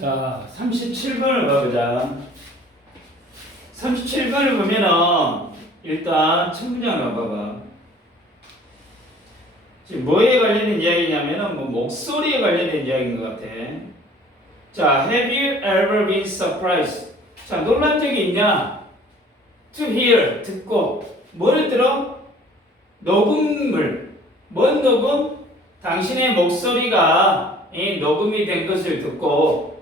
자, 37번을 봐보자. 37번을 보면은 일단 첫 문장을 봐봐. 지금 뭐에 관련된 이야기냐면은 목소리에 관련된 이야기인 것 같아. 자, have you ever been surprised? 자, 놀란 적이 있냐? To hear, 듣고. 뭐를 들어? 녹음을. 뭔 녹음? 당신의 목소리가 녹음이 된 것을 듣고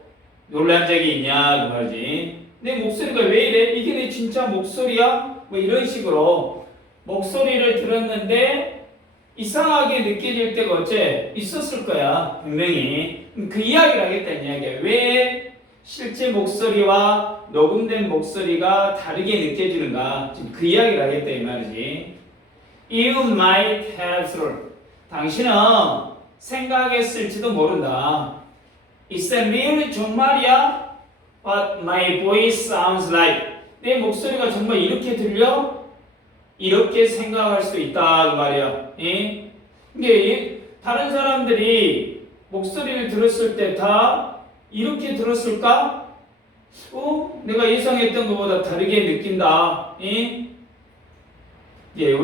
놀란 적이 있냐 그 말이지. 내 목소리가 왜 이래? 이게 내 진짜 목소리야? 뭐 이런 식으로 목소리를 들었는데 이상하게 느껴질 때가 어째 있었을 거야 분명히. 그 이야기를 하겠다는 이야기야. 왜 실제 목소리와 녹음된 목소리가 다르게 느껴지는가? 지금 그 이야기를 하겠다 이 말이지. You might have thought. 당신은 생각했을지도 모른다. Is that really 정말이야? What my voice sounds like. 내 목소리가 정말 이렇게 들려? 이렇게 생각할 수 있다 그 말이야. 예? 근데 다른 사람들이 목소리를 들었을 때 다 이렇게 들었을까? 내가 예상했던 것보다 다르게 느낀다. 예? 예,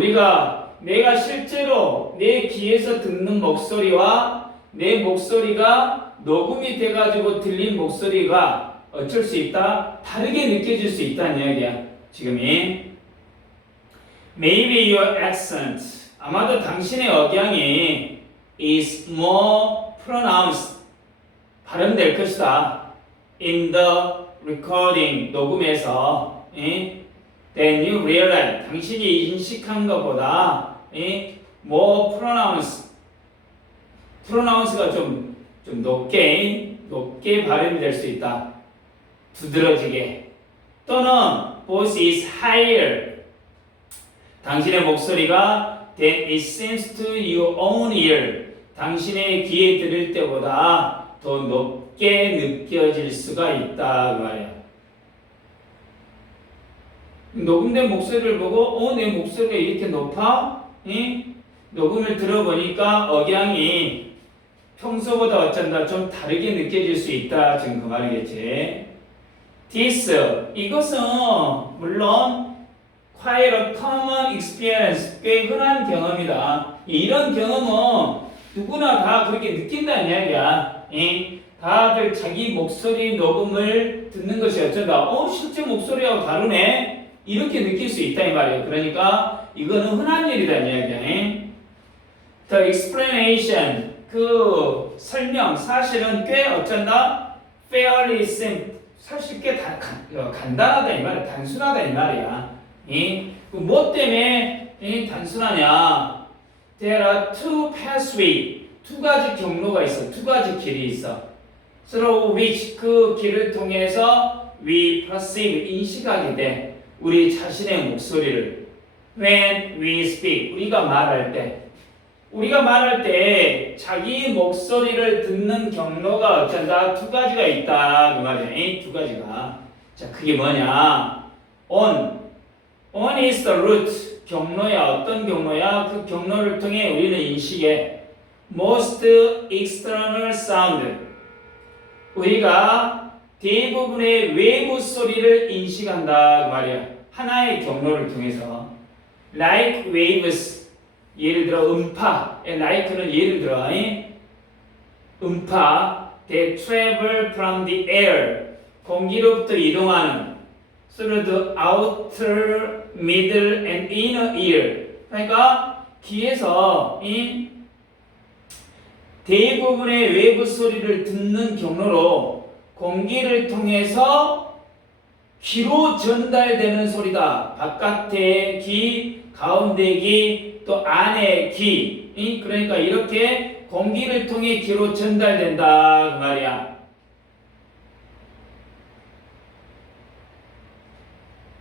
내가 실제로 내 귀에서 듣는 목소리와 내 목소리가 녹음이 돼가지고 들린 목소리가 어쩔 수 있다? 다르게 느껴질 수 있다는 이야기야. 지금이. Maybe your accent. 아마도 당신의 억양이 is more pronounced. 발음될 것이다. In the recording. 녹음에서. Then you realize. 당신이 인식한 것보다 more pronounced. pronounce가 좀 높게 발음이 될 수 있다. 두드러지게. 또는 voice is higher. 당신의 목소리가 than it seems to your own ear. 당신의 귀에 들을 때보다 더 높게 느껴질 수가 있다 그 말이야. 녹음된 목소리를 보고 내 목소리가 이렇게 높아? 녹음을 들어보니까 억양이 평소보다 어쩐다 좀 다르게 느껴질 수 있다. 지금 그 말이겠지. This, 이것은 물론 quite a common experience, 꽤 흔한 경험이다. 이런 경험은 누구나 다 그렇게 느낀다는 이야기야. 다들 자기 목소리 녹음을 듣는 것이 어쩐다. 실제 목소리하고 다르네. 이렇게 느낄 수 있다 이 말이에요. 그러니까 이거는 흔한 일이라는 이야기야. The explanation, 그 설명, 사실은 꽤 어쩐다? fairly simple, 사실 꽤 간단하다 이 말이야. 단순하다 이 말이야. 뭐 때문에 단순하냐? There are two pathways, 두 가지 경로가 있어. 두 가지 길이 있어. Through which, 그 길을 통해서 we perceive, 인식하게 돼. 우리 자신의 목소리를. When we speak, 우리가 말할 때 자기 목소리를 듣는 경로가 어쩐다? 두 가지가 있다 그 말이야. 두 가지가. 자, 그게 뭐냐? On is the root, 경로야. 어떤 경로야? 그 경로를 통해 우리는 인식해. Most external sound, 우리가 대부분의 외부 소리를 인식한다 그 말이야. 하나의 경로를 통해서. Like waves, 예를 들어 음파. like는 예를 들어 음파. They travel from the air, 공기로부터 이동하는. through the outer, middle, and inner ear. 그러니까 귀에서 대부분의 외부 소리를 듣는 경로로 공기를 통해서 귀로 전달되는 소리다. 바깥의 귀, 가운데 귀, 또 안의 귀. 그러니까 이렇게 공기를 통해 귀로 전달된다 그 말이야.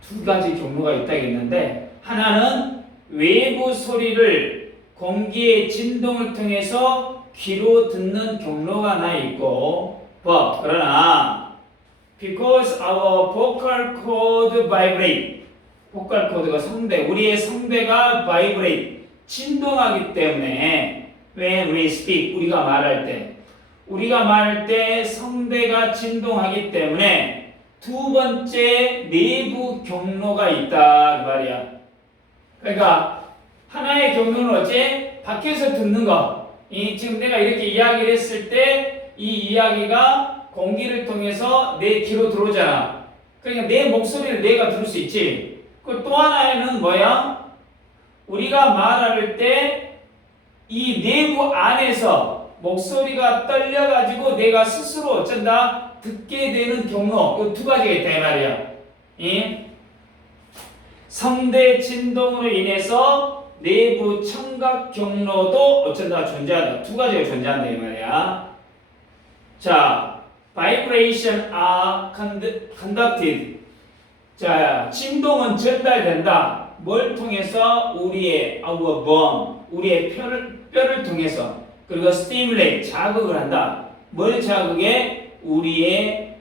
두 가지 경로가 있다겠는데, 하나는 외부 소리를 공기의 진동을 통해서 귀로 듣는 경로가 하나 있고, 그러나 because our vocal cord vibrate, vocal cord가 성대, 우리의 성대가 vibrate, 진동하기 때문에 when we speak, 우리가 말할 때 우리가 말할 때 성대가 진동하기 때문에 두 번째 내부 경로가 있다 그 말이야. 그러니까 하나의 경로는 어째 밖에서 듣는 거. 지금 내가 이렇게 이야기를 했을 때 이 이야기가 공기를 통해서 내 귀로 들어오잖아. 그러니까 내 목소리를 내가 들을 수 있지. 그 또 하나는 뭐야? 우리가 말할 때 이 내부 안에서 목소리가 떨려가지고 내가 스스로 어쩐다 듣게 되는 경로. 이 두 가지가 있다 이 말이야. 성대 진동으로 인해서 내부 청각 경로도 어쩐다 존재한다. 두 가지가 존재한다 이 말이야. 자, vibration are conducted. 자, 진동은 전달된다. 뭘 통해서? 우리의 our bone, 우리의 뼈를 통해서. 그리고 stimulate, 자극을 한다. 뭘 자극해? 우리의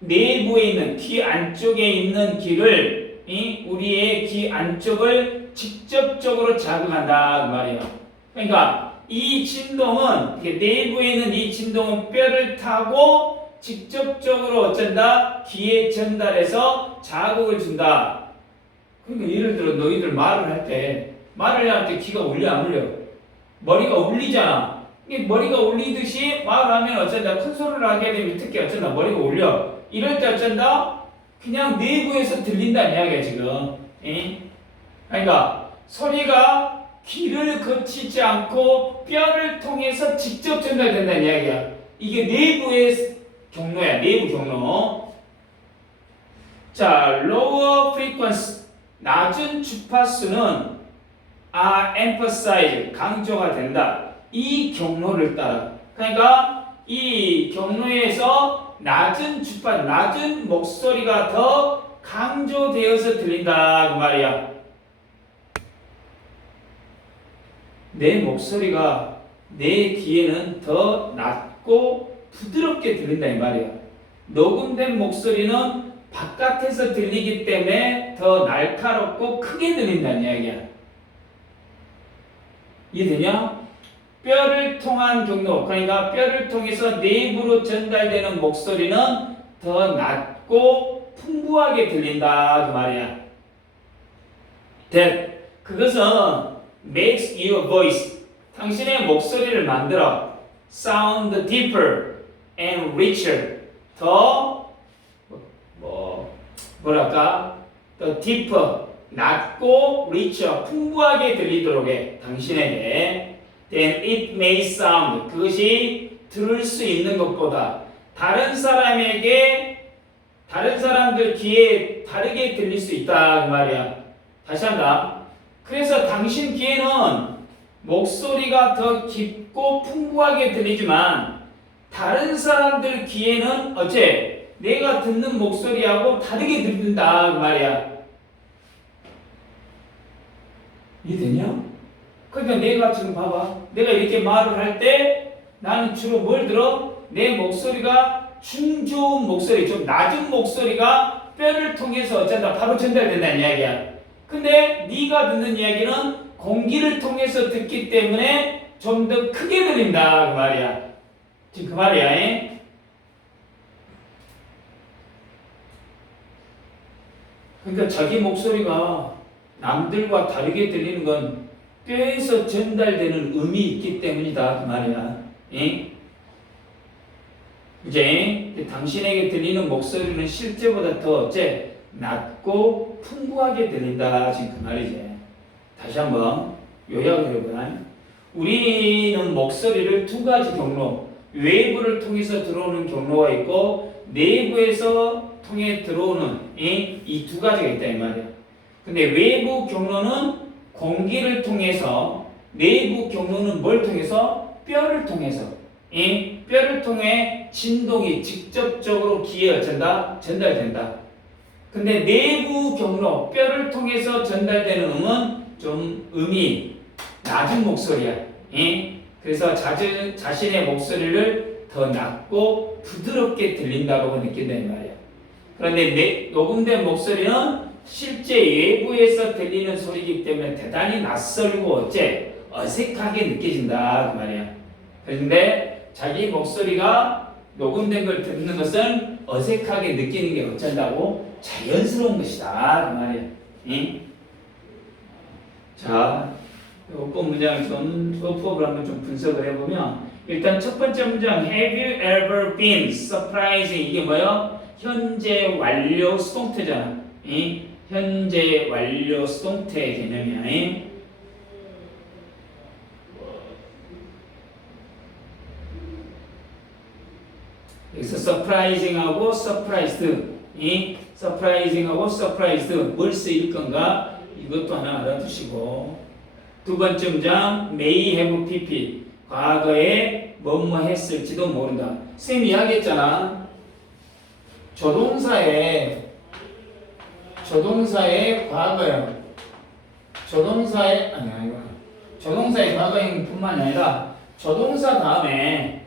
내부에 있는 귀 안쪽에 있는 귀를 우리의 귀 안쪽을 직접적으로 자극한다 그 말이에요. 그러니까 이 진동은 내부에 있는 이 진동은 뼈를 타고 직접적으로 어쩐다? 귀에 전달해서 자극을 준다. 그러니까 예를 들어 너희들 말을 할 때 귀가 울려 안 울려? 머리가 울리잖아. 이게 머리가 울리듯이 말을 하면 어쩐다? 큰 소리를 하게 되면 특히 어쩐다? 머리가 울려. 이럴 때 어쩐다? 그냥 내부에서 들린다는 이야기야 지금. 그러니까 소리가 귀를 거치지 않고 뼈를 통해서 직접 전달된다는 이야기야. 이게 내부의 경로야. 내부 경로. 자, lower frequency, 낮은 주파수는 are emphasized, 강조가 된다. 이 경로를 따라. 그러니까 이 경로에서 낮은 주파수, 낮은 목소리가 더 강조되어서 들린다 그 말이야. 내 목소리가 내 귀에는 더 낮고 부드럽게 들린다 이 말이야. 녹음된 목소리는 바깥에서 들리기 때문에 더 날카롭고 크게 들린다는 이야기야. 이해되냐? 뼈를 통한 경로, 그러니까 뼈를 통해서 내부로 전달되는 목소리는 더 낮고 풍부하게 들린다 그 말이야. 그것은 makes your voice, 당신의 목소리를 만들어 sound deeper and richer, 더 뭐랄까 더 deeper, 낮고 richer, 풍부하게 들리도록 해 당신에게. Then it may sound, 그것이 들을 수 있는 것보다 다른 사람들 귀에 다르게 들릴 수 있다 그 말이야. 다시 한다. 그래서 당신 귀에는 목소리가 더 깊고 풍부하게 들리지만 다른 사람들 귀에는 어째 내가 듣는 목소리하고 다르게 들린다 그 말이야. 이해되냐? 그러니까 내가 지금 봐봐. 내가 이렇게 말을 할 때 나는 주로 뭘 들어? 내 목소리가 중저음 목소리, 좀 낮은 목소리가 뼈를 통해서 어쩐다 바로 전달된다는 이야기야. 근데 네가 듣는 이야기는 공기를 통해서 듣기 때문에 좀 더 크게 들린다 그 말이야. 지금 그 말이야. 그러니까 자기 목소리가 남들과 다르게 들리는 건 뼈에서 전달되는 음이 있기 때문이다 그 말이야. 이제 당신에게 들리는 목소리는 실제보다 더 어째 낮고 풍부하게 들린다 지금 그 말이지. 다시 한번 요약을 해보자. 우리는 목소리를 두 가지 경로, 외부를 통해서 들어오는 경로가 있고 내부에서 통해 들어오는 이 두 가지가 있다 이 말이야. 근데 외부 경로는 공기를 통해서, 내부 경로는 뭘 통해서? 뼈를 통해서. 뼈를 통해 진동이 직접적으로 귀에 어쩐다? 전달된다. 근데 내부 경로, 뼈를 통해서 전달되는 음은 좀 음이 낮은 목소리야. 그래서 자신의 목소리를 더 낮고 부드럽게 들린다고 느낀다는 말이야. 그런데 녹음된 목소리는 실제 외부에서 들리는 소리이기 때문에 대단히 낯설고 어째 어색하게 느껴진다 그 말이야. 그런데 자기 목소리가 녹음된 걸 듣는 것은 어색하게 느끼는 게 어쩐다고? 자연스러운 것이다 그 말이에요. 응? 자, 요번 문장을 좀 수업법을 한번 좀 분석을 해보면 일단 첫 번째 문장 Have you ever been surprising? 이게 뭐예요? 현재 완료 수동태잖아. 응? 현재 완료 수동태 개념이야. 응? 여기서 surprising하고 surprised, 이 surprising하고 surprised 뭘 쓰일 건가? 이것도 하나 알아두시고 두 번째 문장 may have pp 과거에 뭐뭐 했을지도 모른다. 쌤이 이야기했잖아. 조동사의 과거형 조동사의 과거형뿐만 아니라 조동사 다음에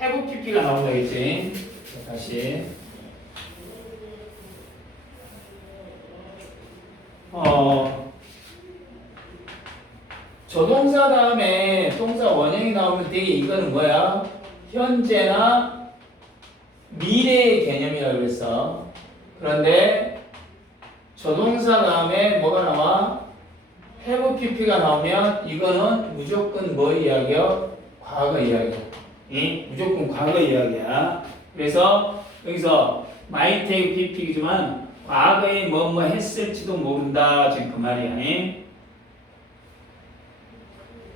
have pp가 나온다겠지. 다시 조동사 다음에 동사 원형이 나오면 되게 이거는 뭐야? 현재나 미래의 개념이라고 그랬어. 그런데 조동사 다음에 뭐가 나와? have pp가 나오면 이거는 무조건 뭐 이야기야? 과거 이야기야. 무조건 과거 이야기야. 그래서 여기서 might have pp이지만 과거에 뭐뭐 했을지도 모른다. 지금 그 말이야.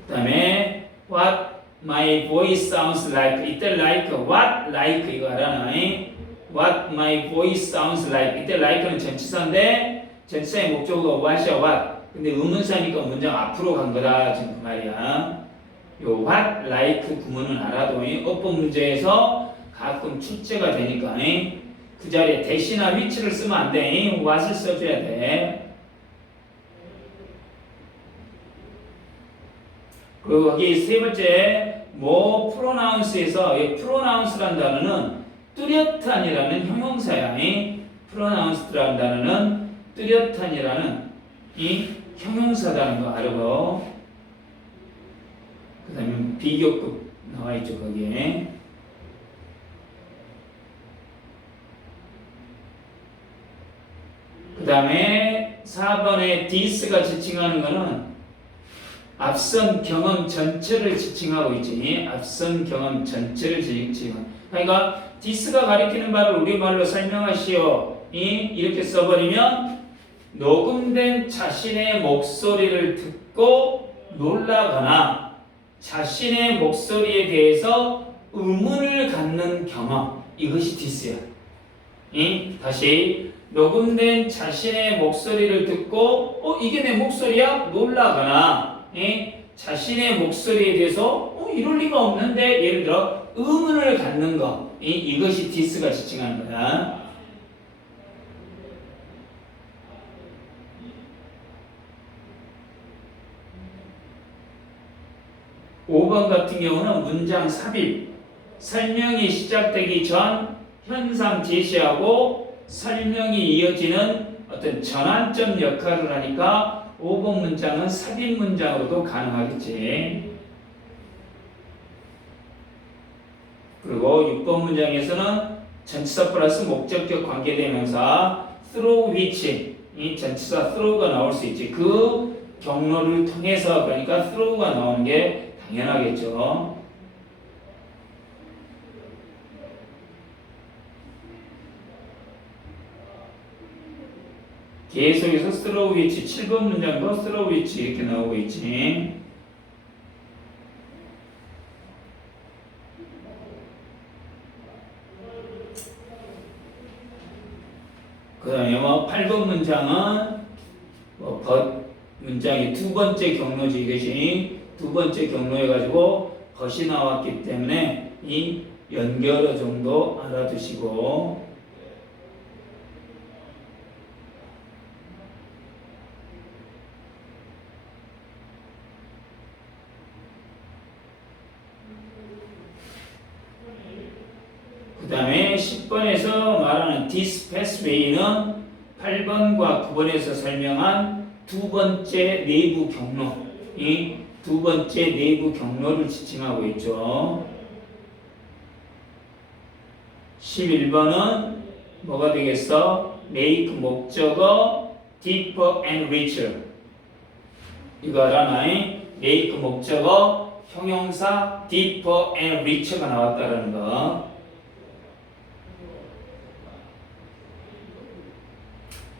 그 다음에 what my voice sounds like. 이때 like, what like 이거 알아나? what my voice sounds like. 이때 like는 전치사인데 전치사의 목적어가 what이야 what. 근데 의문사니까 문장 앞으로 간 거다. 지금 그 말이야. 요 what like 구문은 알아도 어법 문제에서 가끔 출제가 되니까 그 자리에 대시나 위치를 쓰면 안 돼. what을 써줘야 돼. 그리고 여기 세 번째 뭐 프로나운스에서 이 프로나운스라는 단어는 뚜렷한이라는 형용사야. 프로나운스라는 단어는 뚜렷한이라는 이 형용사라는 거 알고 그 다음에 비교급 나와 있죠 거기에. 그 다음에 4번에 this가 지칭하는 거는 앞선 경험 전체를 지칭하고 있지. 앞선 경험 전체를 지칭하고. 그러니까 this가 가리키는 바를 우리말로 설명하시오. 이렇게 써버리면 녹음된 자신의 목소리를 듣고 놀라거나 자신의 목소리에 대해서 의문을 갖는 경험. 이것이 this야. 다시 녹음된 자신의 목소리를 듣고 이게 내 목소리야? 놀라거나 자신의 목소리에 대해서 이럴 리가 없는데 예를 들어 의문을 갖는 거 이것이 this가 지칭하는 거야. (5번) 같은 경우는 문장 삽입 설명이 시작되기 전 현상 제시하고 설명이 이어지는 어떤 전환점 역할을 하니까 5번 문장은 삽입 문장으로도 가능하겠지. 그리고 6번 문장에서는 전치사 플러스 목적격 관계대명사 through which 이 전치사 throw가 나올 수 있지. 그 경로를 통해서 그러니까 throw가 나오는 게 당연하겠죠. 계속해서 through which 7번 문장도 through which 이렇게 나오고 있지. 그 다음에 8번 문장은 but 문장이 두 번째 경로지. 이것이 두 번째 경로해가지고 벗이 나왔기 때문에 이 연결어 정도 알아두시고 그 다음에 10번에서 말하는 this pathway는 8번과 9번에서 설명한 두 번째 내부 경로, 이 두 번째 내부 경로를 지칭하고 있죠. 11번은 뭐가 되겠어? make 목적어 deeper and richer. 이거 알아나? make 목적어 형용사 deeper and richer가 나왔다는 거.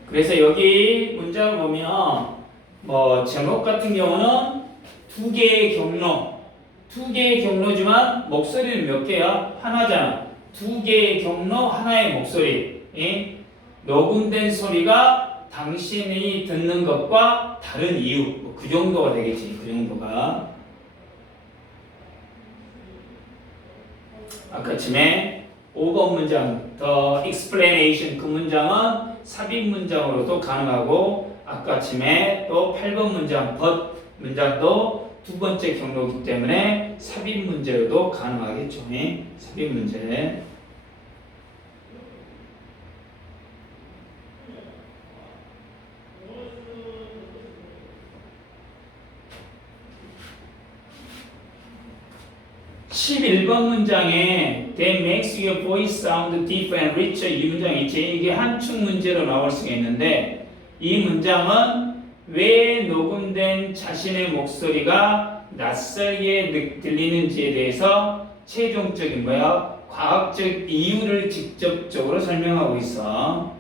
그래서 여기 문장을 보면 뭐 제목 같은 경우는 두 개의 경로지만 목소리는 몇 개야? 하나잖아. 두 개의 경로, 하나의 목소리. 예? 녹음된 소리가 당신이 듣는 것과 다른 이유. 뭐 그 정도가 되겠지. 그 정도가. 아까쯤에 5번 문장, the explanation 그 문장은 삽입 문장으로도 가능하고 아까쯤에 또 8번 문장, but 문장도 두 번째 경로이기 때문에 삽입 문제로도 가능하겠죠. 삽입 문제. (11번) 문장에 That makes your voice sound deep and richer 이 문장이 있지. 이게 한축 문제로 나올 수가 있는데 이 문장은 왜 녹음된 자신의 목소리가 낯설게 들리는지에 대해서 최종적인 뭐야? 과학적 이유를 직접적으로 설명하고 있어.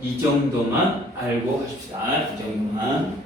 이 정도만 알고 가십시다. 이 정도만.